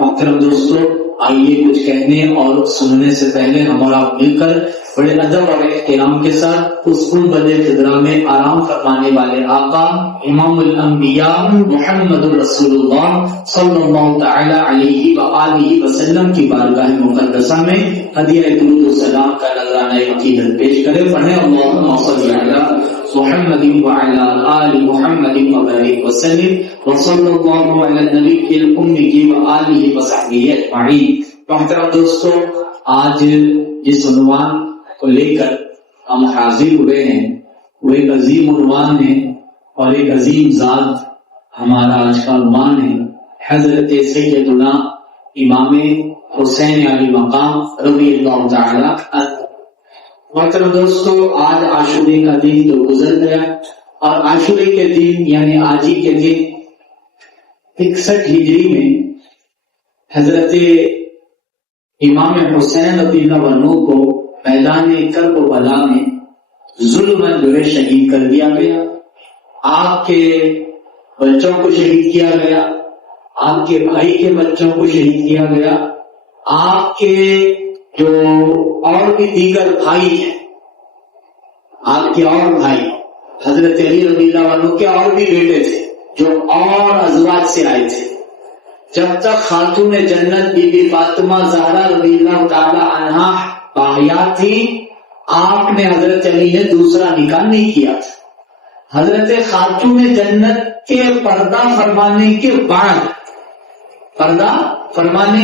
محترم دوستو، آئیے کچھ کہنے اور سننے سے پہلے ہم اور آپ مل کر بڑے ادب اور احترام کے ساتھ اس گنبد خضرا میں آرام فرمانے والے آقا امام الانبیاء محمد رسول اللہ صلی اللہ تعالی علیہ وآلہ وسلم کی بارگاہ مقدسہ میں ہدیہ درود و سلام کا نذرانہ عقیدت پیش کرے. پڑھیں اللہم صلی علی محمد وعلی آل محمد وبارک وسلم وصلی اللہ علی النبی الأمی وآلہ وصحبہ اجمعین. محترم دوستو، آج جس عنوان کو لے کر ہم حاضر ہوئے ہیں وہ ایک عظیم عنوان ہے اور ایک عظیم ذات ہمارا آج کا عنوان ہے، حضرت سیدنا امام حسین علی مقام رضی اللہ تعالی عنہ. محترم دوستو، آج عاشورے کا دن تو گزر گیا اور عاشورے کے دن یعنی آج ہی کے دن 61 ہجری میں حضرت امام حسین رضی اللہ عنہ کو میدان کربلا میں ظلماً جو ہے شہید کر دیا گیا. آپ کے بچوں کو شہید کیا گیا، آپ کے بھائی کے بچوں کو شہید کیا گیا، آپ کے جو اور بھی دیگر بھائی ہیں، آپ کے اور بھائی حضرت علی رضی اللہ عنہ کے اور بھی بیٹے تھے جو اور ازواج سے آئے تھے. جب تک خاتون جنت بی بی فاطمہ زہرا رضی اللہ تعالی عنہا باحیات تھی، آپ نے حضرت علی نے دوسرا نکاح نہیں کیا تھا. حضرت خاتون جنت کے پردہ فرمانے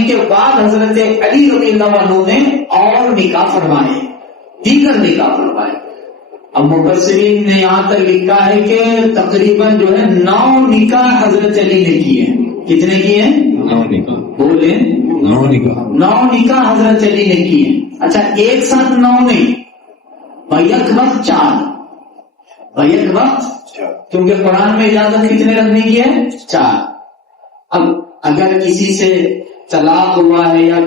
کے بعد حضرت علی رضی اللہ عنہ نے اور نکاح فرمائے، دیگر نکاح فرمائے. اب مفسرین نے یہاں تک لکھا ہے کہ تقریباً جو ہے 9 نکاح حضرت علی نے کیے ہیں. کتنے کیے ہیں؟ 9 نکاح. بولیں 9 نکاح حضرت علی نے کیے ہیں. اچھا، ایک ساتھ 9 نہیں، بیک وقت 4. بیک وقت، کیونکہ قرآن میں اجازت کتنے رکھنے کی ہے؟ 4. اب اگر کسی سے طلاق ہوا ہے یا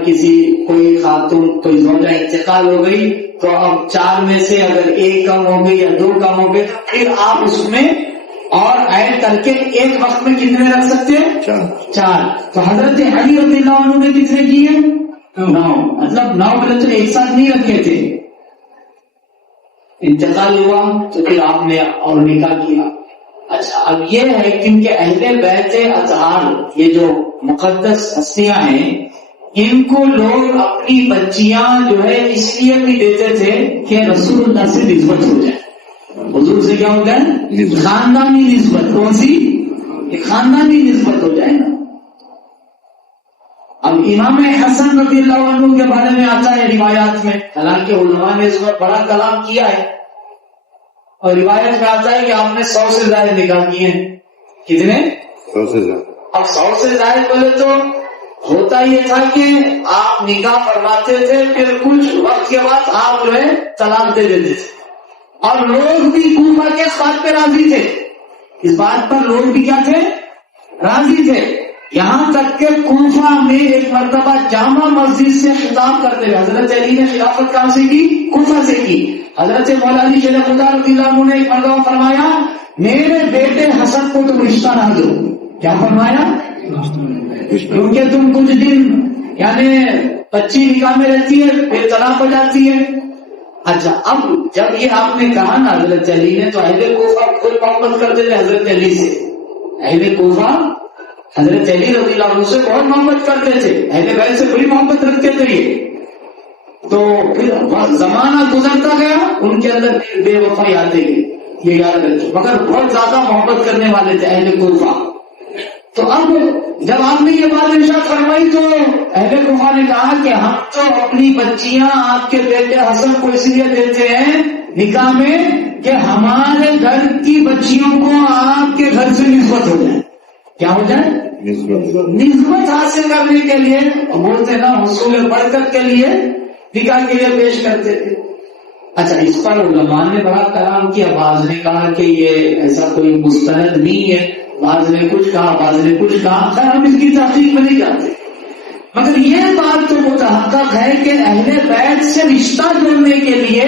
کوئی خاتون کوئی زوجہ انتقال ہو گئی تو اب 4 میں سے اگر 1 کم ہو گئی یا 2 کم ہو گئے تو پھر آپ اس میں اور ایڈ کر کے ایک وقت میں کتنے رکھ سکتے ہیں؟ 4. تو حضرت علی رضی اللہ عنہ نے کتنے کیے؟ 9. مطلب 9 بچے ایک ساتھ نہیں رکھے تھے. انتقال ہوا تو پھر آپ نے اور نکاح کیا. اچھا، اب یہ ہے کیونکہ اہل بیت اطہار یہ جو مقدس ہستیاں ہیں، ان کو لوگ اپنی بچیاں جو ہے اس لیے بھی دیتے تھے کہ رسول اللہ سے نسبت ہو جائے. حضور سے کیا ہو جائے؟ خاندانی نسبت. کون سی؟ خاندانی نسبت ہو جائے نا. اب امام حسن رضی اللہ عنہ کے بارے میں آتا ہے روایات میں، حالانکہ علماء نے اس پر بڑا کلام کیا ہے، اور روایت میں آتا ہے کہ آپ نے 100 سے زائد نکاح کیے ہیں. کتنے؟ 100 سے زائد. اب 100 سے زائد بولے تو ہوتا یہ تھا کہ آپ نکاح فرماتے تھے، پھر کچھ وقت کے بعد آپ جو ہے طلاق دے دیتے تھے. اور لوگ بھی کوفہ کے اس بات پہ راضی تھے، اس بات پر لوگ بھی کیا تھے؟ راضی تھے. یہاں تک کہ کوفہ میں ایک مرتبہ جامع مسجد سے خطاب کرتے ہوئے حضرت علی نے خلافت کہاں سے کی؟ کوفہ سے کی. حضرت مولا علی شیخ خدا رضی اللہ عنہ نے ایک مرتبہ فرمایا، میرے بیٹے حسن کو تم رشتہ نہ دو. کیا فرمایا؟ کیونکہ تم کچھ دن یعنی بچی نکاح میں رہتی ہے پھر طلاق ہو جاتی ہے. اچھا، اب جب یہ آپ نے کہا نا حضرت علی نے، تو اہل کوفہ خود محبت کرتے تھے حضرت علی سے. اہل کوفہ حضرت علی رضی اللہ عنہ سے بہت محبت کرتے تھے، اہل بیت سے بڑی محبت رکھتے تھے. یہ تو پھر زمانہ گزرتا گیا، ان کے اندر بے وفائی آتے گئی، یہ یاد رکھیں. مگر بہت زیادہ محبت کرنے والے تھے اہل کوفہ. تو اب جب آپ نے یہ بات ارشاد فرمائی تو اہل کوفہ نے کہا کہ ہم تو اپنی بچیاں آپ کے بیٹے حسن کو اس لیے دیتے ہیں نکاح میں کہ ہمارے گھر کی بچیوں کو آپ کے گھر سے نسبت ہو جائے. کیا ہو جائے؟ نسبت حاصل کرنے کے لیے بولتے نا، حصول برکت کے لیے نکاح کے لیے پیش کرتے تھے. اچھا، اس پر علماء نے بڑا کلام کیا. بعض نے کہا کہ یہ ایسا کوئی مستند نہیں ہے، بعض نے کچھ کہا، بعض نے کچھ کہا. خیر ہم اس کی تحقیق میں نہیں جاتے، مگر یہ بات تو متحقق ہے کہ اہل بیت سے رشتہ جوڑنے کے لیے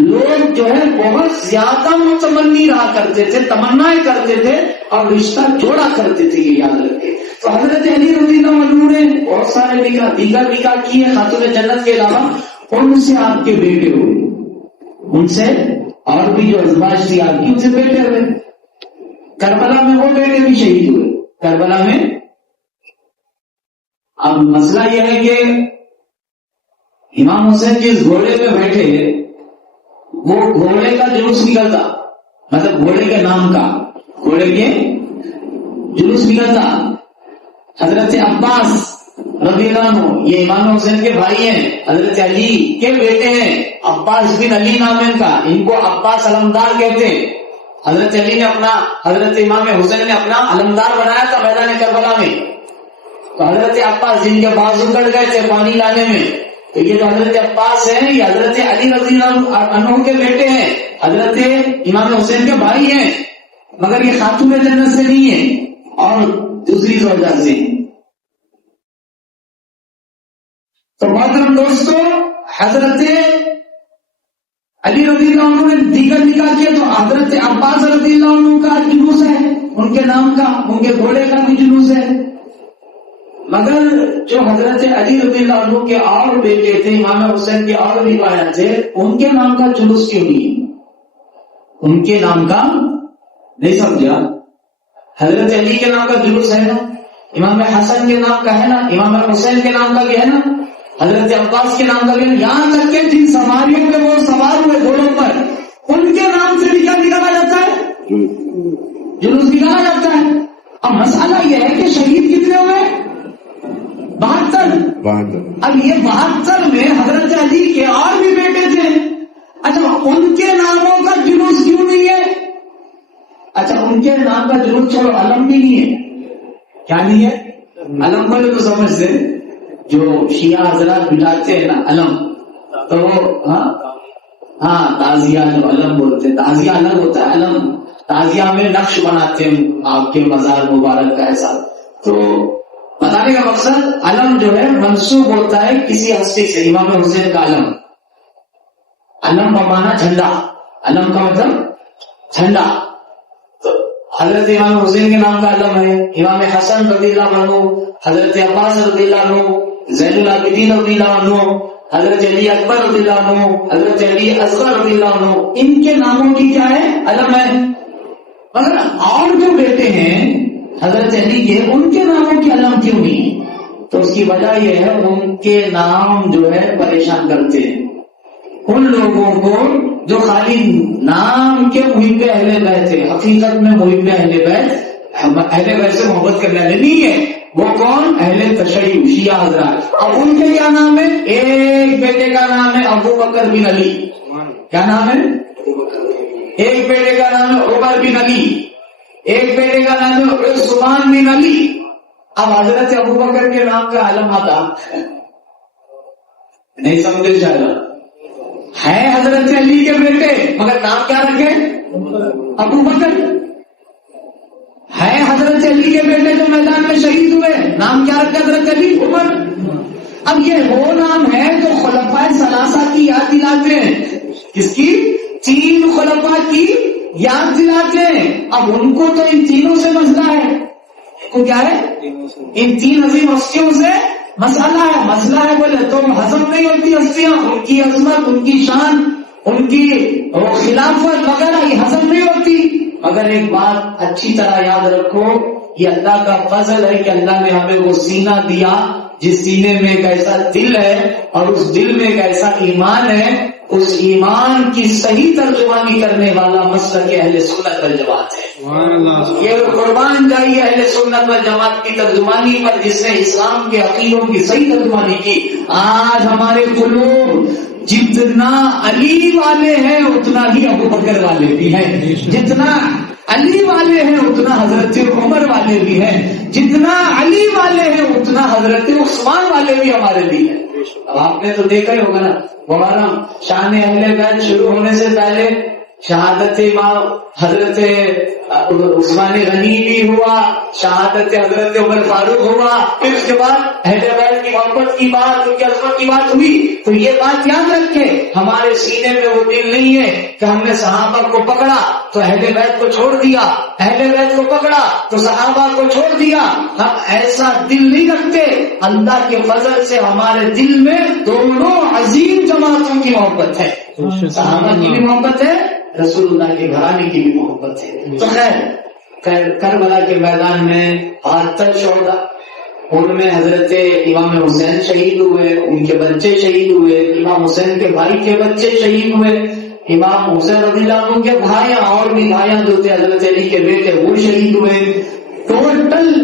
لوگ جو ہے بہت زیادہ متمنی رہا کرتے تھے، تمنا کرتے تھے اور رشتہ جوڑا کرتے تھے. یہ یاد رکھے. تو حضرت علی رضی اللہ عنہ نے بہت سارے دیگر نکاح کیے خاتون جنت کے علاوہ، ان سے آپ کے بیٹے ہوئے، ان سے اور بھی جو ازواج تھی آپ کی ان سے بیٹے ہوئے. کربلا میں وہ بیٹے بھی شہید ہوئے. کربلا میں اب مسئلہ یہ ہے کہ امام حسین جس گھوڑے پہ بیٹھے وہ گھوڑے کا جلوس نکلتا، مطلب گھوڑے کے نام کا گھوڑے کے جلوس نکلتا. حضرت عباس رضی اللہ عنہ یہ امام حسین کے بھائی ہیں، حضرت علی کے بیٹے ہیں، عباس بن علی نام ہے ان کا، ان کو عباس علمدار کہتے ہیں. حضرت علی نے اپنا، حضرت امام حسین نے اپنا علمدار بنایا تھا میدان کربلا میں. تو حضرت عباس جن کے بازو کٹ گئے تھے پانی لانے میں، تو یہ جو حضرت عباس ہیں یہ حضرت علی رضی اللہ عنہ کے بیٹے ہیں، حضرت امام حسین کے بھائی ہیں، مگر یہ خاتون جنت سے نہیں ہے اور دوسری زوجہ سے. تو محترم دوستو، حضرت علی رضی اللہ عنہ نے دیگر نکاح کیا تو حضرت عباس رضی اللہ عنہ کا جلوس ہے، ان کے نام کا، ان کے گھوڑے کا بھی جلوس ہے. مگر جو حضرت علی رضی اللہ عنہ کے اور بیٹے تھے، امام حسین کے اور روایات تھے، ان کے نام کا جلوس کیوں نہیں؟ ان کے نام کا نہیں سمجھا؟ حضرت علی کے نام کا جلوس ہے نا، امام حسن کے نام کا ہے نا، امام حسین کے نام کا بھی ہے نا، حضرت عباس کے نام کا بھی ہے. یہاں تک کہ جن سواریوں پہ وہ سوار ہوئے گھوڑوں پر، ان کے نام سے بھی کیا نکالا جاتا ہے؟ جلوس نکالا جاتا ہے. اب مسئلہ یہ ہے کہ شہید کتنے ہوئے؟ 72. اب یہ 72 میں حضرت علی کے اور بھی بیٹے تھے. اچھا ان کے ناموں کا جلوس کیوں نہیں ہے؟ اچھا ان کے نام کا جلوس چھوڑو، علم بھی نہیں ہے. کیا نہیں ہے؟ علم بولے تو سمجھتے جو شیعہ حضرات بٹھاتے ہیں نا علم، تو ہاں تعزیہ جو علم بولتے ہیں، تعزیہ الگ ہوتا ہے. علم تعزیہ میں نقش بناتے ہیں آپ کے مزار مبارک کا ایسا. تو بتانے کا مقصد علم جو ہے منسوب ہوتا ہے کسی ہستی سے. امام حسین کا علم، علم بمانا جھنڈا، علم کا مطلب جھنڈا. تو حضرت امام حسین کے نام کا علم ہے، امام حسن رضی اللہ عنہ، حضرت عباس رضی اللہ عنہ، زین العابدین رضی اللہ عنہ، حضرت علی اکبر رضی اللہ عنہ، حضرت علی اصغر رضی اللہ عنہ، ان کے ناموں کی کیا ہے؟ علم ہے. مگر اور جو بیٹے ہیں حضرت علی کے، ان کے ناموں کی علم کیوں نہیں؟ تو اس کی وجہ یہ ہے ان کے نام جو ہے پریشان کرتے ہیں ان لوگوں کو جو خالی نام کے محب اہل بیت ہے، حقیقت میں محب اہل بیت سے محبت کرنے والے نہیں ہے. وہ کون؟ اہل تشیع شیعہ حضرات. اب ان کے کیا نام ہے؟ ایک بیٹے کا نام ہے ابو بکر بن علی. کیا نام ہے؟ ایک بیٹے کا نام ہے عمر بن علی، ایک بیٹے کا نام ہے عثمان بن علی. اب حضرت ابو بکر کے نام کا علم آتا نہیں سمجھے شاید ہے حضرت علی کے بیٹے، مگر نام کیا رکھے؟ ابو بکر. ہے حضرت علی کے بیٹے جو میدان میں شہید ہوئے، نام کیا رکھا؟ حضرت علی، عمر. اب یہ وہ نام ہے جو خلفائے ثلاثہ کی یاد دلاتے ہیں. کس کی؟ 3 خلفاء کی یاد دلاتے ہیں. اب ان کو تو ان تینوں سے مسئلہ ہے. کو کیا ہے؟ ان 3 عظیم ہستیوں سے مسئلہ ہے. مسئلہ ہے بولے تو ہضم نہیں ہوتی ہستیاں، ان کی عظمت، ان کی شان، ان کی خلافت وغیرہ یہ ہضم نہیں ہوتی. مگر ایک بات اچھی طرح یاد رکھو، یہ اللہ کا فضل ہے کہ اللہ نے ہمیں وہ سینہ دیا جس سینے میں ایک ایسا دل ہے اور اس دل میں ایک ایسا ایمان ہے. اس ایمان کی صحیح ترجمانی کرنے والا مسلک اہل سنت والجماعت ہے. یہ قربان جائیے اہل سنت والجماعت کی ترجمانی پر، جس نے اسلام کے عقیدوں کی صحیح ترجمانی کی. آج ہمارے قلوب جتنا علی والے ہیں اتنا ہی ابو بکر والے بھی ہیں، جتنا علی والے ہیں اتنا حضرت عمر والے بھی ہیں، جتنا علی والے ہیں اتنا حضرت عثمان والے بھی ہمارے بھی ہیں. اب آپ نے تو دیکھا ہی ہوگا نا، ہمارا شان اہل بیت شروع ہونے سے پہلے شہادت امام حضرت عثمان غنی بھی ہوا، شہادت حضرت عمر فاروق ہوا، پھر اس کے بعد اہل بیت کی محبت کی بات، ان کی عظمت کی بات ہوئی. تو یہ بات یاد رکھے، ہمارے سینے میں وہ دل نہیں ہے کہ ہم نے صحابہ کو پکڑا تو اہل بیت کو چھوڑ دیا، اہل بیت کو پکڑا تو صحابہ کو چھوڑ دیا. ہم ایسا دل نہیں رکھتے. اللہ کے فضل سے ہمارے دل میں دونوں عظیم جماعتوں کی محبت ہے، صحابہ کی بھی محبت ہے، رسول اللہ کے گھرانے کی بھی محبت ہے. تو خیر کربلا کے میدان میں 72 شہداء، ان میں حضرت امام حسین شہید ہوئے، ان کے بچے شہید ہوئے، امام حسین کے بھائی کے بچے شہید ہوئے، امام حسین رضی اللہ عنہ کے بھائیاں اور بھی بھائیاں جو تھے حضرت علی کے بیٹے وہ شہید ہوئے. ٹوٹل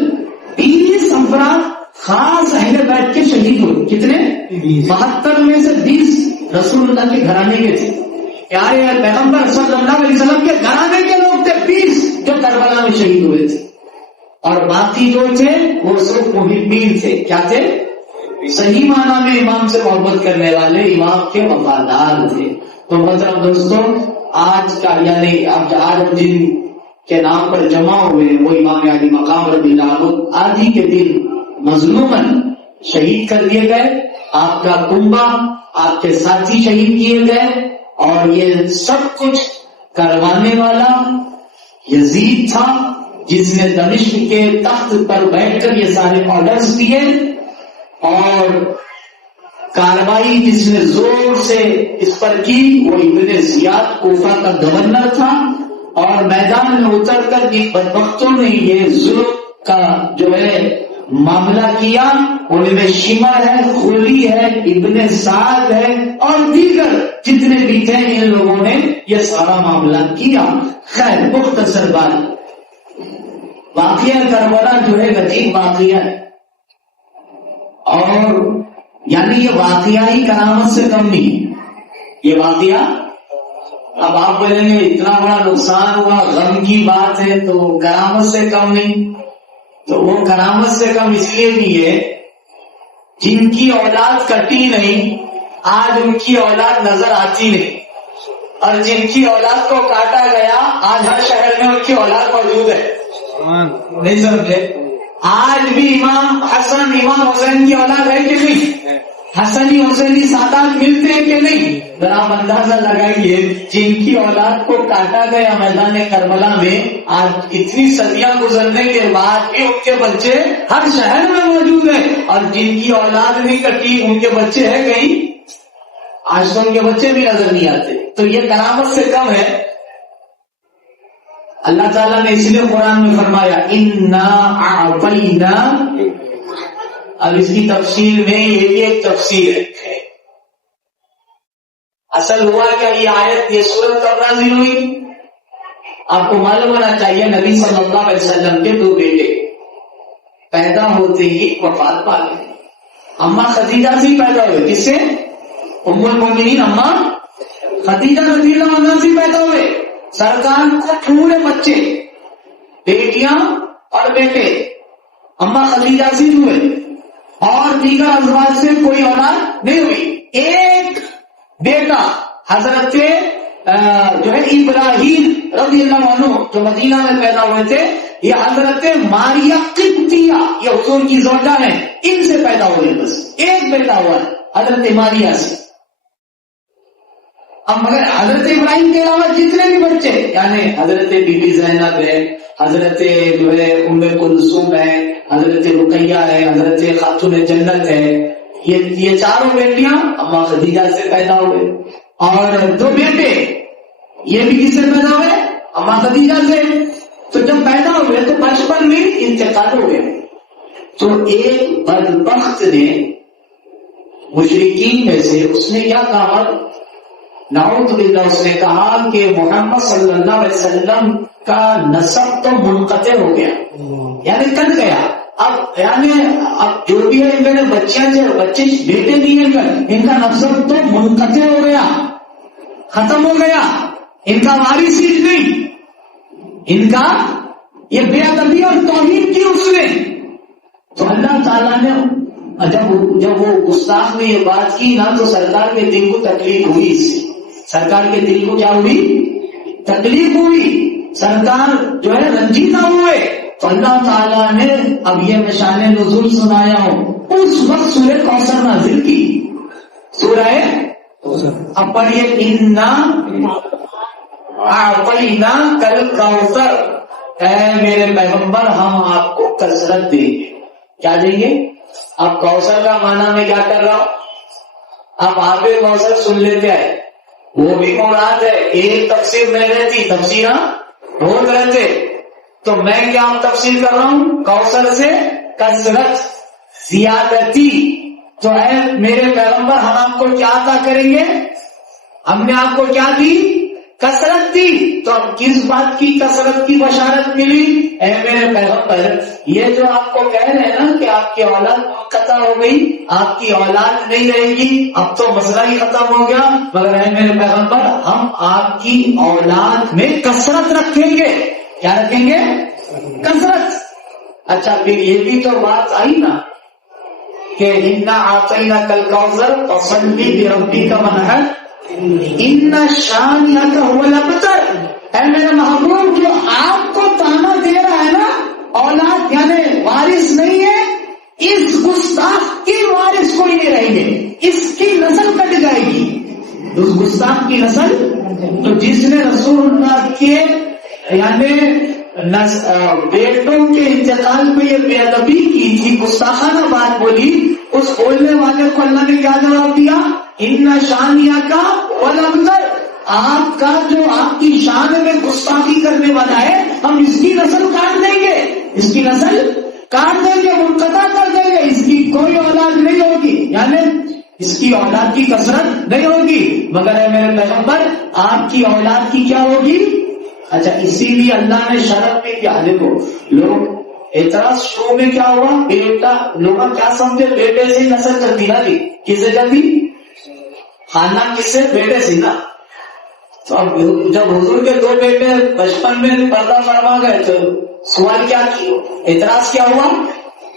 20 افراد خاص اہل بیت کے شہید ہوئے. کتنے؟ 72 میں سے 20 رسول اللہ کے گھرانے کے تھے، پیارے پیغمبر صلی اللہ علیہ وسلم کے گھرانے کے لوگ تھے 20 جو کربلا میں شہید ہوئے تھے. اور باقی جو تھے وہ سب محبین تھے. کیا تھے؟ صحیح معنی میں امام سے محبت کرنے والے، امام کے وفادار تھے. تو محترم دوستوں، آج کا یعنی آج جن کے نام پر جمع ہوئے وہ امام علی مقام رضی اللہ عنہ آدھی کے دن مظلوماً شہید کر دیے گئے. آپ کا کنبہ، آپ کے ساتھی شہید کیے گئے، اور یہ سب کچھ کروانے والا یزید تھا جس نے دمشق کے تخت پر بیٹھ کر یہ سارے آرڈرز دیے، اور کاروائی جس نے زور سے اس پر کی وہ ابن زیاد کوفہ کا گورنر تھا. اور میدان میں اتر کر جن بدبختوں نے یہ ظلم کا جو ہے معاملہ کیا، ان میں شمر ہے، خلی ہے، ابن سعد ہے، اور دیگر جتنے بھی تھے ان لوگوں نے یہ سارا معاملہ کیا. خیر مختصر بات، واقعہ کربلا جو ہے عجیب واقعہ ہے، اور یعنی یہ واقعہ ہی کرامت سے کم نہیں. یہ واقعہ، اب آپ بولیں گے اتنا بڑا نقصان ہوا، غم کی بات ہے، تو کرامت سے کم نہیں. تو وہ کرامت سے کم اس لیے بھی ہے، جن کی اولاد کٹی نہیں آج ان کی اولاد نظر آتی نہیں، اور جن کی اولاد کو کاٹا گیا آج ہر شہر میں ان کی اولاد موجود ہے. نہیں سمجھے؟ آج بھی امام حسن امام حسین کی اولاد ہے کہ نہیں؟ حسنی حسینی سادات ملتے ہیں کہ نہیں؟ ذرا آپ اندازہ لگائیے، جن کی اولاد کو کاٹا گیا میدان کربلا میں آج اتنی صدیاں گزرنے کے بعد بھی ان کے بچے ہر شہر میں موجود ہیں، اور جن کی اولاد نہیں کٹی ان کے بچے ہیں کہیں؟ آج تو ان کے بچے بھی نظر نہیں آتے. تو یہ کرامت سے کم ہے. اللہ تعالیٰ نے اس لیے قرآن میں فرمایا اِنَّا أَعْطَيْنَا. اب اس کی تفسیر میں یہ بھی ایک تفسیر ہے. اصل ہوا کہ یہ آیت یہ سورت کب نازل ہوئی؟ آپ کو معلوم ہونا چاہیے نبی صلی اللہ علیہ وسلم کے 2 بیٹے پیدا ہوتے ہی وفات پا گئے. اماں خدیجہ سے پیدا ہوئے. کس سے؟ ام المؤمنین اماں خدیجہ رضی اللہ عنہا سے پیدا ہوئے. سرکار کو پورے بچے، بیٹیاں اور بیٹے اماں خدیجہ سے ہوئے، اور دیگر ازواج سے کوئی اولاد نہیں ہوئی. ایک بیٹا حضرت جو ہے ابراہیم رضی اللہ عنہ جو مدینہ میں پیدا ہوئے تھے، یہ حضرت ماریا قبطیہ یہ حضور کی زوجہ ہیں، ان سے پیدا ہوئے. بس ایک بیٹا ہوا ہے حضرت ماریا سے. اب مگر حضرت ابراہیم کے علاوہ جتنے بھی بچے، یعنی حضرت بی بی زینب ہے، حضرت جو ہے ام کلثوم ہے، حضرت رقیہ ہے، حضرت خاتون جنت ہے، یہ چاروں بیٹیاں اماں خدیجہ سے پیدا ہوئے. اور 2 بیٹے یہ بھی کس سے پیدا ہوئے؟ اماں خدیجہ سے. تو جب پیدا ہوئے تو بچپن میں انتقال ہو گئے. تو ایک بدبخت نے مشرکین میں سے اس نے کیا کہا، نعوذ باللہ، اس نے کہا کہ محمد صلی اللہ علیہ وسلم کا نسب تو منقطع ہو گیا، یعنی کٹ گیا. اب یعنی اب جو بھی ہے ان میں بچے بیٹے نہیں ہیں، ان کا نسب تو منقطع ہو گیا، ختم ہو گیا، ان کا وارث ہی نہیں. ان کا یہ بے ادبی اور توہین کی اس نے. تو اللہ تعالیٰ نے جب وہ گستاخ نے یہ بات کی نا، تو سرکار کے دل کو تکلیف ہوئی. اس سے سرکار کے دل کو کیا ہوئی؟ تکلیف ہوئی، سرکار جو ہے رنجیدہ ہوئے، تو اللہ تعالیٰ نے اب یہ نشان نزول سنایا ہو، اس وقت سورہ کوثر نازل کی، سورہ اب پڑھیے انا اعطینا کل کوثر، اے میرے پیغمبر ہم آپ کو کثرت دیں گے. کیا دیں گے؟ اب کوثر کا معنی میں کیا کر رہا ہوں، اب آب کوثر سن لیتے ہیں، وہ بھی مراد ہے. ایک تفسیر میں رہتی، تفسیراں بہت رہتے، تو میں کیا تفسیر کر رہا ہوں، کوثر سے کثرت، زیادتی. تو اے میرے پیغمبر ہم آپ کو کیا عطا کریں گے، ہم نے آپ کو کیا دی، کثرت دی. تو اب کس بات کی کثرت کی بشارت ملی، اے میرے پیغمبر یہ جو آپ کو کہہ رہے ہیں نا کہ آپ کی اولاد منقطع ہو گئی، آپ کی اولاد نہیں رہے گی، اب تو مسئلہ ہی ختم ہو گیا، مگر اے میرے پیغمبر ہم آپ کی اولاد میں کثرت رکھیں گے. کیا رکھیں گے؟ کثرت. اچھا پھر یہ بھی تو بات آئی نا کہ انا اعطیناک الکوثر فصلی لربک وانحر ان شانئک هو الابتر. اے میرے محبوب جو آپ کو تانا دے رہا ہے نا، اولاد یعنی وارث نہیں ہے، اس گستاخ کی وارث کوئی نہیں رہیں گے، اس کی نسل کٹ جائے گی، اس گستاخ کی نسل. تو جس نے رسول اللہ کے یعنی بیٹوں کے انتقال پہ یہ بے ادبی کی تھی، گستاخانہ بات بولی، اس بولنے والے کو اللہ نے کیا جواب دیا، ان شانیہ کا والابتر، آپ کا جو آپ کی شان میں گستاخی کرنے والا ہے ہم اس کی نسل کاٹ دیں گے، اس کی نسل کاٹ دیں گے، منقطع کر دیں گے، اس کی کوئی اولاد نہیں ہوگی، یعنی اس کی اولاد کی کثرت نہیں ہوگی. مگر اے میرے پیغمبر آپ کی اولاد کی کیا ہوگی. اچھا اسی لیے اللہ نے شرط بھی کیا، دیکھو لوگ اعتراض شروع میں کیا ہوا، بیٹا لوگ کیا سمجھے، بیٹے سے نسل چلتی نا جی، کس سے چلتی، خاندان کس سے، بیٹے سے نا. تو اب جب حضور کے دو بیٹے بچپن میں پردہ فرما گئے تو سوال کیا کی، اعتراض کیا ہوا،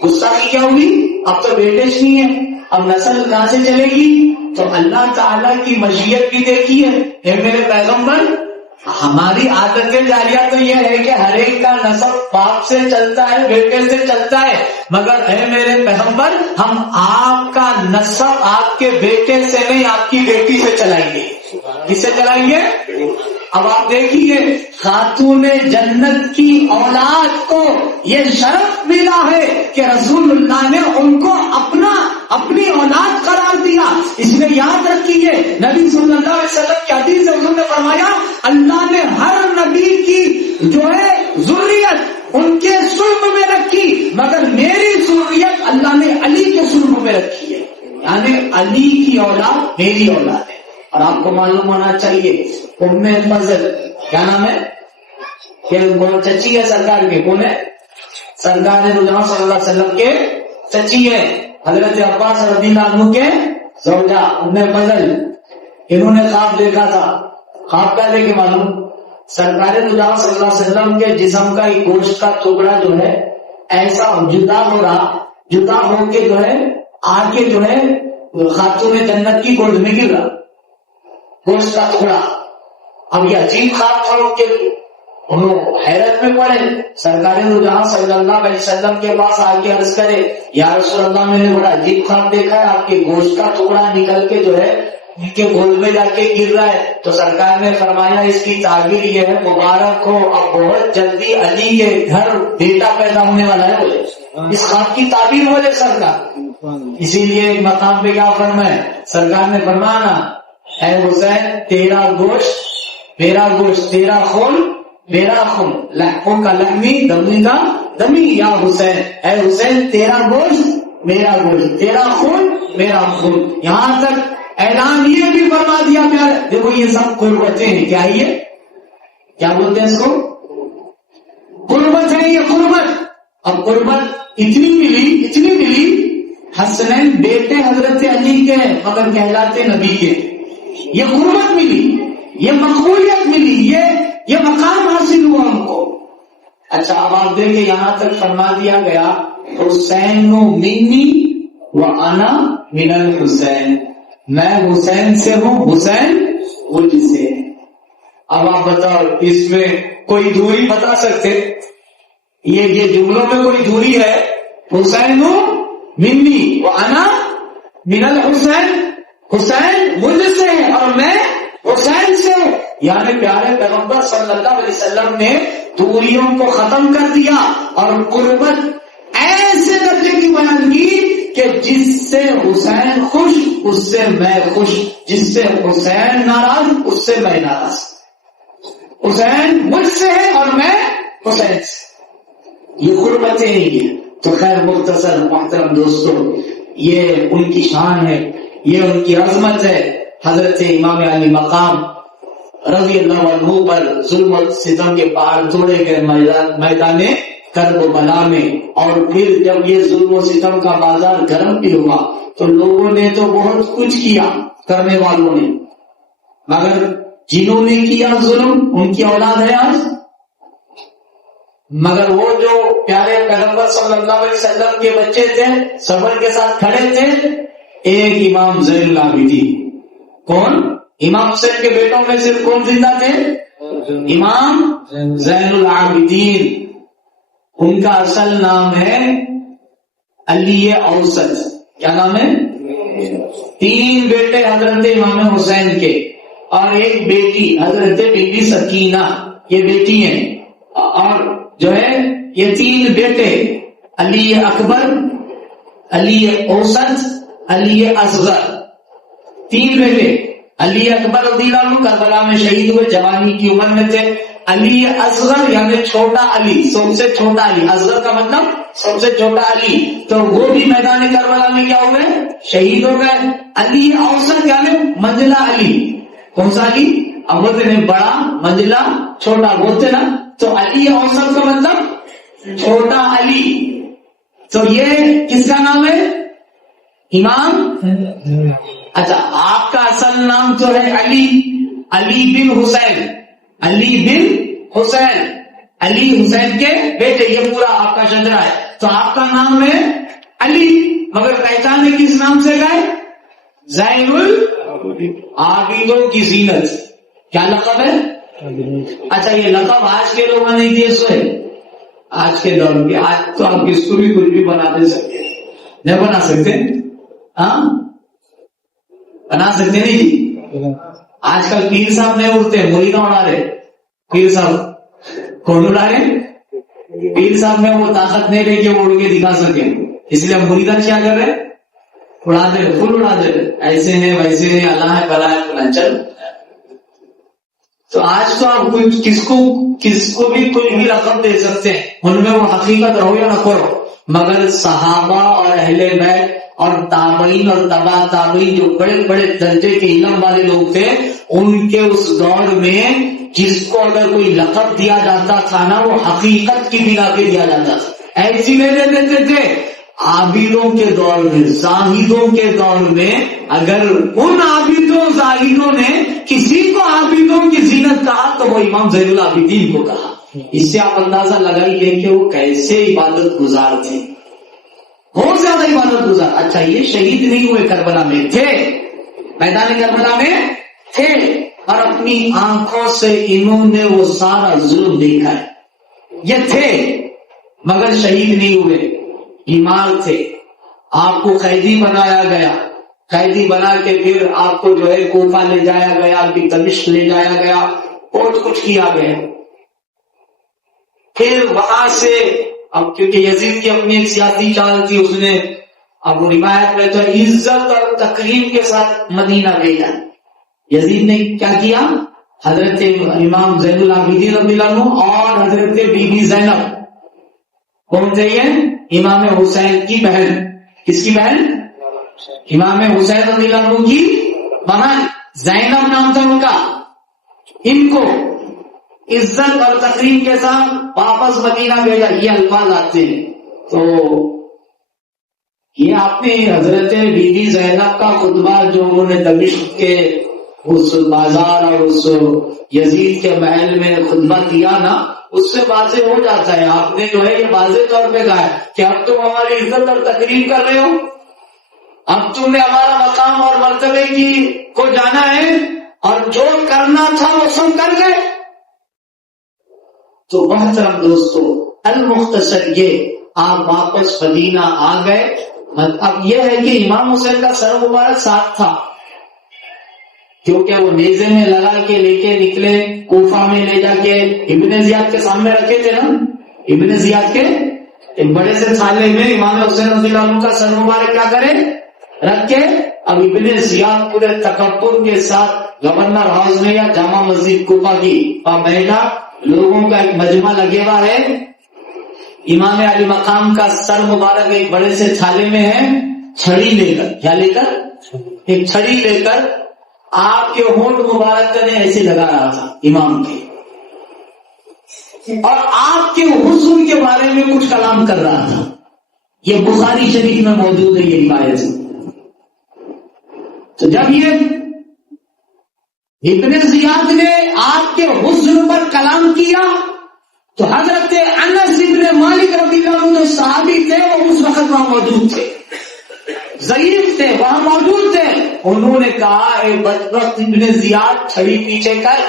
گستاخی کیا ہوگی، اب تو بیٹے نہیں ہے، اب نسل کہاں سے چلے گی. تو اللہ تعالیٰ کی مشیت بھی دیکھی ہے. اے میرے پیغمبر ہماری عادت جاریہ تو یہ ہے کہ ہر ایک کا نسب باپ سے چلتا ہے، بیٹے سے چلتا ہے، مگر اے میرے پیغمبر ہم آپ کا نسب آپ کے بیٹے سے نہیں، آپ کی بیٹی سے چلائیں گے. کس سے چلائیں گے؟ اب آپ دیکھیے خاتون جنت کی اولاد کو یہ شرف ملا ہے کہ رسول اللہ نے ان کو اپنی اولاد قرار دیا. اس میں یاد رکھیے نبی صلی اللہ علیہ وسلم کی حدیث حضور نے فرمایا اللہ نے ہر نبی کی جو ہے ذریت ان کے صلب میں رکھی، مگر میری ذریت اللہ نے علی کے صلب میں رکھی ہے، یعنی علی کی اولاد میری اولاد ہے. اور آپ کو معلوم ہونا چاہیے ام فضل کیا نام ہے، کہ چچی ہے سرکار کے، کون ہے، سرکار رجحان صلی اللہ علیہ وسلم کے چچی ہے، حضرت عباس رضی اللہ عنہ کے زوجہ ام فضل. انہوں نے خواب دیکھا تھا. خواب کیا دیکھے معلوم، سرکار رجحان صلی اللہ علیہ وسلم کے جسم کا ایک گوشت کا ٹکڑا جو ہے ایسا جدا ہو کے جو ہے آگے جو ہے خاتون جنت کی گود میں گر رہا گوشت کا ٹکڑا. اب یہ عجیب خواب تھا ان کے لیے، انہوں حیرت میں پڑے، سرکار جہاں صلی اللہ علیہ وسلم کے پاس آ کے عرض کرے یا رسول اللہ میں نے بڑا عجیب خواب دیکھا ہے، آپ کے گوشت کا ٹکڑا نکل کے جو ہے ان کے گود میں جا کے گر رہا ہے. تو سرکار نے فرمایا اس کی تعبیر یہ ہے مبارک ہو، اب بہت جلدی علی کے گھر بیٹا پیدا ہونے والا ہے. بولے اس خواب کی تعبیر بولے سرکار. اسی لیے ایک مقام پہ کیا فرمائے سرکار نے فرمانا اے حسین تیرا گوشت میرا گوشت، تیرا خون میرا خون، لحموں کا لحمی دمی کا دمی، یا حسین اے حسین تیرا گوشت میرا گوشت، تیرا خون میرا خون. یہاں تک اعلان یہ بھی فرما دیا پیار. دیکھو یہ سب قربتیں ہیں، کیا یہ کیا بولتے ہیں اس کو، قربت ہے یہ قربت. اب قربت اتنی ملی حسنین بیٹے حضرت علی کے مگر کہلاتے نبی کے، یہ قربت ملی، یہ مقبولیت ملی، یہ مقام حاصل ہوا ان کو. اچھا اب آپ دیکھیں یہاں تک فرما دیا گیا حسین منی وانا من الحسین، میں حسین سے ہوں، حسین مجھ سے. اب آپ بتاؤ اس میں کوئی دوری بتا سکتے؟ یہ جملوں میں کوئی دوری ہے؟ حسین منی وانا من الحسین، حسین مجھ سے اور میں حسین سے، یعنی پیارے پیغمبر صلی اللہ علیہ وسلم نے دوریوں کو ختم کر دیا اور قربت ایسے درجے کی بیان کی کہ جس سے حسین خوش اس سے میں خوش، جس سے حسین ناراض اس سے میں ناراض، حسین مجھ سے ہے اور میں حسین سے، یہ قربتیں ہیں۔ تو خیر مختصر محترم دوستو، یہ ان کی شان ہے، یہ ان کی عظمت ہے۔ حضرت امام علی مقام رضی اللہ عنہ پر ظلم و ستم کے پہاڑ توڑے گئے میدان کرب و بلا میں، اور پھر جب یہ ظلم و ستم کا بازار گرم بھی ہوا تو لوگوں نے تو بہت کچھ کیا، کرنے والوں نے، مگر جنہوں نے کیا ظلم ان کی اولاد ہے آج، مگر وہ جو پیارے پیغمبر صلی اللہ علیہ وسلم کے بچے تھے صبر کے ساتھ کھڑے تھے، ایک امام زین العابدین، کون؟ امام حسین کے بیٹوں میں صرف کون زندہ تھے؟ امام زین العابدین، ان کا اصل نام ہے علی اوسط۔ کیا نام ہے؟ 3 بیٹے حضرت امام حسین کے اور ایک بیٹی حضرت بی بی سکینہ، یہ بیٹی ہیں، اور جو ہے یہ 3 بیٹے علی اکبر، علی اوسط، علی اصغر، 3 بیٹے۔ علی اکبر رضی اللہ عنہ کربلا میں شہید ہوئے، جوانی کی عمر میں تھے۔ علی اصغر یعنی چھوٹا علی، سب سے چھوٹا علی، اصغر کا مطلب سب سے چھوٹا علی، تو وہ بھی میدان کربلا میں کیا ہوئے؟ شہید ہو گئے۔ علی اوسط یعنی منجلا علی، کون سا علی؟ اب بولتے ہیں بڑا، منجلا چھوٹا بولتے نا، تو علی اوسط کا مطلب چھوٹا علی۔ تو یہ کس کا نام ہے؟ امام۔ اچھا، آپ کا اصل نام تو ہے علی، علی بن حسین، علی بن حسین، علی حسین کے بیٹے، یہ پورا آپ کا شجرہ ہے، تو آپ کا نام ہے علی، مگر پہچانے کس نام سے گئے؟ زین العابدوں کی زینت۔ کیا لقب ہے؟ اچھا، یہ لقب آج کے لوگ نہیں دیے سوئے، آج کے دور میں، آج تو آپ کس کو بھی کچھ بھی بنا دے سکتے، نہیں بنا سکتے؟ ہاں بنا سکتے نہیں جی۔ آج کل پیر صاحب نہیں اڑتے، مریداں اڑا رہے، پیر صاحب کون اڑا رہے؟ پیر صاحب میں وہ طاقت نہیں رہی کہ وہ اڑ کے دکھا سکے، اس لیے ہم مریداں کیا کر رہے؟ اڑا دے، فل اڑا دے، ایسے ہیں ویسے ہیں، اللہ ہے بلا ہے فلاں، چل۔ تو آج تو آپ کس کو بھی کوئی بھی رقم دے سکتے ہیں، ان میں وہ حقیقت رہو یا نہ کرو، مگر صحابہ اور اہل بیت اور تابعین اور تبع تابعین جو بڑے بڑے درجے کے علم والے لوگ تھے، ان کے اس دور میں جس کو اگر کوئی لقب دیا جاتا تھا نا، وہ حقیقت کی بنا پہ دیا جاتا تھا، ایسی نہیں دیتے تھے۔ عابدوں کے دور میں، زاہدوں کے دور میں، اگر ان عابدوں زاہدوں نے کسی کو عابدوں کی زینت کہا تو وہ امام زین العابدین کو کہا۔ اس سے آپ اندازہ لگائیے کہ وہ کیسے عبادت گزار تھے، بہت زیادہ عبادت گزار۔ اچھا، یہ شہید نہیں ہوئے، کربلا میں تھے، میدان کربلا میں تھے، اور اپنی آنکھوں سے انہوں نے وہ سارا ظلم دیکھا ہے، یہ تھے مگر شہید نہیں ہوئے، بیمار تھے، آپ کو قیدی بنایا گیا، قیدی بنا کے پھر آپ کو جو ہے کوفہ لے جایا گیا، پھر دمشق لے جایا گیا، بہت کچھ کیا گیا۔ پھر وہاں سے اب کیونکہ یزید کی اپنی ایک سیاسی چال تھی، اس نے اب روایت میں تو عزت اور تکریم کے ساتھ مدینہ بھیجا۔ یزید نے کیا کیا؟ حضرت امام زین العابدین رضی اللہ عنہ اور حضرت بی بی زینب، کون تھے یہ؟ امام حسین کی بہن۔ کس کی بہن؟ امام حسین رضی اللہ عنہ کی بہن، زینب نام تھا ان کا۔ ان کو عزت اور تقریم کے ساتھ واپس مدینہ بھیجا، یہ الفاظ آتے ہیں۔ تو یہ آپ نے حضرت بی بی زینب کا خطبہ جو انہوں نے دمشق کے اس بازار اور اس یزید کے محل میں خطبہ دیا نا، اس سے واضح ہو جاتا ہے، آپ نے جو ہے یہ واضح طور پہ کہا ہے کہ اب تم ہماری عزت اور تقریم کر رہے ہو، اب تم نے ہمارا مقام اور مرتبے کی کو جانا ہے اور جو کرنا تھا وہ سب کر گئے. تو محترم دوستو، المختصر یہ آپ واپس مدینہ آ گئے. اب یہ ہے کہ امام حسین کا سر مبارک ساتھ تھا، کیونکہ وہ نیزے میں لگا کے لے کے نکلے، کوفہ میں لے جا کے ابن زیاد کے سامنے رکھے تھے نا. ابن زیاد کے ایک بڑے سے تھالے میں امام حسین رضی اللہ عنہ کا سر مبارک کیا کرے، رکھ کے. اب ابن زیاد پورے تکبر کے ساتھ گورنر ہاؤس میں یا جامع مسجد کوفہ کی بیٹھا، لوگوں کا ایک مجمع لگے ہوا ہے. امام علی مقام کا سر مبارک ایک بڑے سے تھالے میں ہے، چھڑی لے کر، کیا لے کر، ایک چھڑی لے کر آپ کے ہونٹ مبارک کرنے ایسے لگا رہا تھا امام کے، اور آپ کے حسن کے بارے میں کچھ کلام کر رہا تھا. یہ بخاری شریف میں موجود ہے یہ روایت. تو جب یہ ابن زیاد نے آپ کے حسن پر کلام کیا تو حضرت انس ابن مالک رضی اللہ عنہ صحابی تھے، وہ اس وقت وہاں موجود تھے، ضعیف تھے، وہاں موجود تھے. انہوں نے کہا اے بدبخت ابن زیاد، چھڑی پیچھے کر،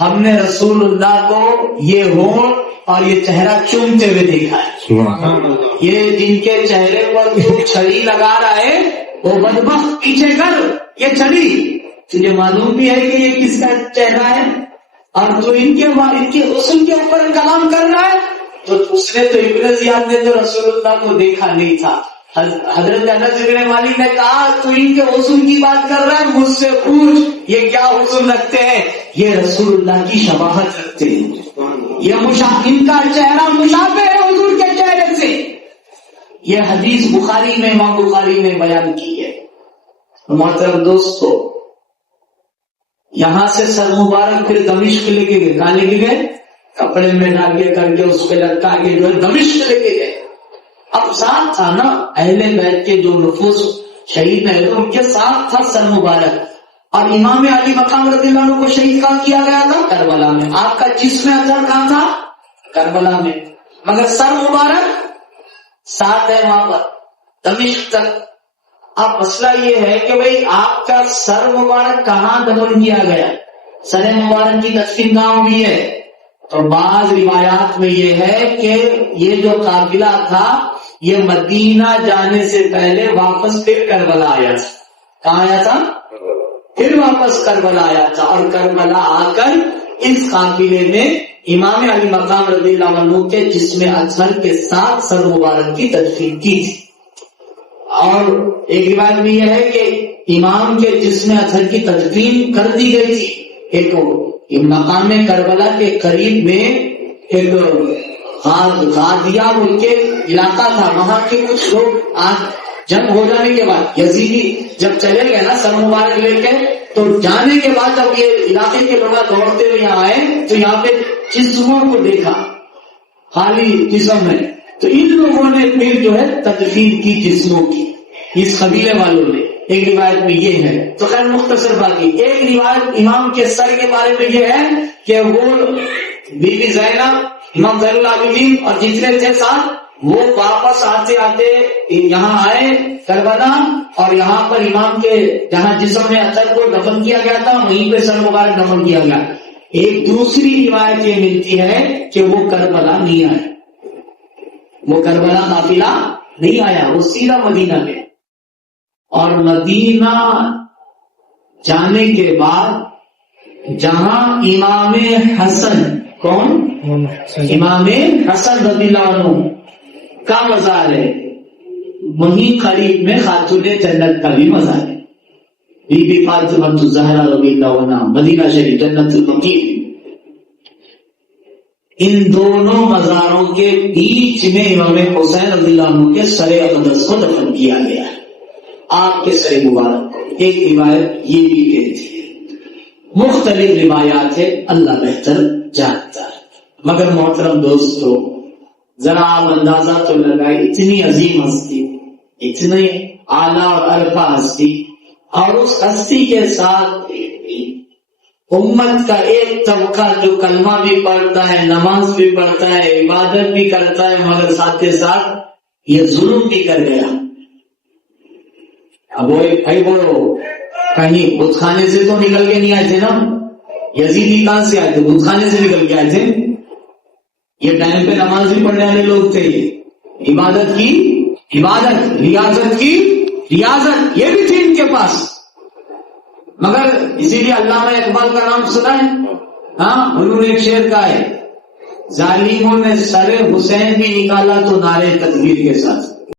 ہم نے رسول اللہ کو یہ ہونٹ اور یہ چہرہ چومتے ہوئے دیکھا ہے. یہ جن کے چہرے پر جو چھڑی لگا رہا ہے وہ بدبخت پیچھے کر یہ چھڑی. تجھے معلوم بھی ہے کہ یہ کس کا چہرہ ہے، اور تو ان کے حسن کے اوپر کلام کر رہا ہے. تو اس نے تو ابن زیاد نے تو رسول اللہ کو دیکھا نہیں تھا. حضرت انس بن مالک نے کہا تو ان کے حسن کی بات کر رہا ہے، مجھ سے پوچھ یہ کیا حسن رکھتے ہیں. یہ رسول اللہ کی شباہت رکھتے ہیں، یہ ان کا چہرہ مشابہ ہے حضور کے چہرے سے. یہ حدیث بخاری میں امام بخاری نے بیان کی ہے. محترم دوستو، یہاں سے سر مبارک پھر دمشق لے کے گئے. کہاں لے کے گئے؟ کپڑے میں ڈال کے کر کے اس پہ لٹکا کے جو دمشق لے کے گئے. اب ساتھ تھا نا اہل بیت کے جو نفوس شہید ہیں ان کے ساتھ تھا سر مبارک. اور امام علی مقام رضی اللہ عنہ کو شہید کہاں کیا گیا تھا؟ کربلا میں. آپ کا جسم اثر کہاں تھا؟ کربلا میں، مگر سر مبارک ساتھ ہے وہاں پر دمشق تک. اب مسئلہ یہ ہے کہ بھئی آپ کا سر مبارک کہاں دفن کیا گیا؟ سر مبارک کی تدفین کہاں ہوئی ہے؟ تو بعض روایات میں یہ ہے کہ یہ جو قافلہ تھا یہ مدینہ جانے سے پہلے واپس پھر کربلا آیا تھا. کہاں آیا تھا؟ پھر واپس کربلا آیا تھا. اور کربلا آ کر اس قافلے میں امام علی مقام رضی اللہ عنہ کے جسم اطہر کے ساتھ سر مبارک کی تدفین کی تھی. اور ایک روایت بھی یہ ہے کہ امام کے جسم اطہر کی تدفین کر دی گئی تھی. ایک مقام کربلا کے قریب میں ایک غادیہ بول کے علاقہ تھا، وہاں کے کچھ لوگ آج جنگ ہو جانے کے بعد یزیدی جب چلے گئے نا سر مبارک لے کے، تو جانے کے بعد جب یہ علاقے کے لوگ دوڑتے ہوئے یہاں آئے تو یہاں پہ جسموں کو دیکھا، خالی جسم ہے. تو ان لوگوں نے پھر جو ہے تدفین کی جسموں کی، اس قبیلے والوں نے. ایک روایت میں یہ ہے. تو خیر مختصر بات یہ، ایک روایت امام کے سر کے بارے میں یہ ہے کہ وہ بی بی زینب، امام زین العابدین اور جتنے تھے ساتھ، وہ واپس آتے آتے یہاں آئے کربلا، اور یہاں پر امام کے جہاں جسم میں اثر کو دفن کیا گیا تھا وہیں پہ سر مبارک دفن کیا گیا. ایک دوسری روایت یہ ملتی ہے کہ وہ کربلا نہیں آئے، وہ کربلا قافلہ نہیں آیا، وہ سیدھا مدینہ میں. اور مدینہ جانے کے بعد جہاں امام حسن، کون؟ امام حسن رضی اللہ عنہ کا مزار ہے، وہیں قریب میں خاتون جنت کا بھی مزار ہے، بی بی فاطمہ الزہرا رضی اللہ عنہا، مدینہ شریف جنت البقیع. ان دونوں مزاروں کے بیچ میں امام حسین رضی اللہ عنہ کے سر اقدس کو دفن کیا گیا ہے، آپ کے سر مبارک کو. ایک روایت یہ بھی کہتی ہے، مختلف روایات ہے، اللہ بہتر جانتا ہے. مگر محترم دوستو، ذرا آپ اندازہ تو لگائے، اتنی عظیم ہستی، اتنی اعلیٰ اور عرفہ ہستی، اور اس ہستی کے ساتھ امت کا ایک طبقہ جو کلمہ بھی پڑھتا ہے، نماز بھی پڑھتا ہے، عبادت بھی کرتا ہے، مگر ساتھ کے ساتھ یہ ظلم بھی کر گیا. اب وہ ایک بھائی بولو کہیں بت خانے سے تو نکل کے نہیں آئے تھے نا. یزیدی کہاں سے آئے تھے؟ بت خانے سے نکل کے آئے تھے. یہ ٹائم پہ نماز بھی پڑھنے والے لوگ تھے. عبادت کی عبادت، ریاضت کی ریاضت، یہ بھی تھی ان کے پاس. مگر اسی لیے علامہ اقبال کا نام سنا ہے؟ ہاں، انہوں نے ایک شعر کہا ہے، ظالموں نے سر حسین بھی نکالا تو نعرے تکبیر کے ساتھ.